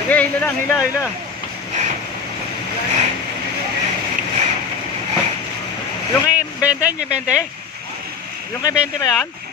Sige, hila lang, hila. Yung kay 20, yung 20? Yung kay 20 ba yan?